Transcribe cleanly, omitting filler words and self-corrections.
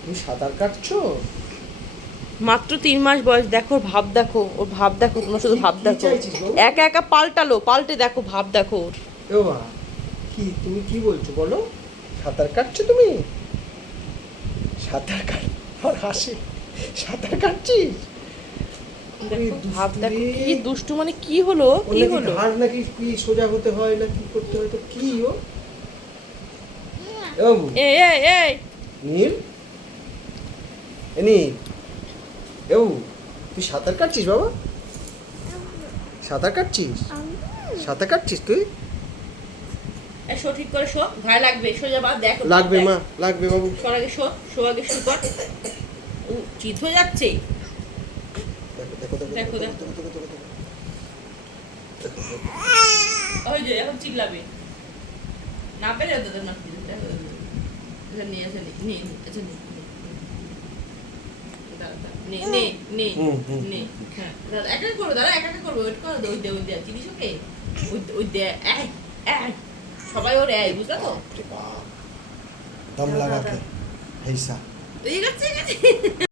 তুমি সাঁতার কাটছো? মাত্র 3 মাস বয়স, দেখো ভাব, দেখো ওর ভাব, দেখো তোমরা শুধু ভাব কি দেখো। চাইছিস বাবু? একা একা পাল্টালো, পাল্টে দেখো ভাব দেখো ওর। ও মা, কি তুমি কি বলছো বলো? সাঁতার কাটছো তুমি? সাঁতার কাট আর হাসি, সাঁতার কাটছিস? দেখো দুষ্টু ভাব দেখো, রে। কি দুষ্টু, মানে কি হলো, ওর কি নাকি হলো? ঘাড় নাকি কি সোজা হতে হয় না কি করতে হয়, তো কি ও? এ বাবু, এই এই এই নীল, এ নীল, এ বাবু, তুই সাঁতার কাটছিস বাবা? সাঁতার কাটছিস? সাঁতার কাটছিস তুই? এই শো ঠিক করে শো, ভয় লাগবে, সোজা বাদ দেখো। লাগবে মা, লাগবে বাবু। শোর আগে শো, শো আগে শো কর। ও চিত হয়ে যাচ্ছে। দেখো দেখো দেখো দেখো, দেখো দেখো। দেখো দেখো দেখো। ওই যে এখন চিল্লাবে, না পেরে তোদের মারতে দেখো। নিয়ে আসে, নে আচ্ছা নে নে নে নে নে। হ্যাঁ দাদা একা একা করবে, দাদা একা একা করবে, ওয়েট করো। ওই দে ওই দে চিনিস ওকে, ওই দে এই এই সবাই ওর এই, বুঝলা তো? বাপ রে বাপ, দম লাগা কে, এইসা। ঠিক আছে ঠিক আছে।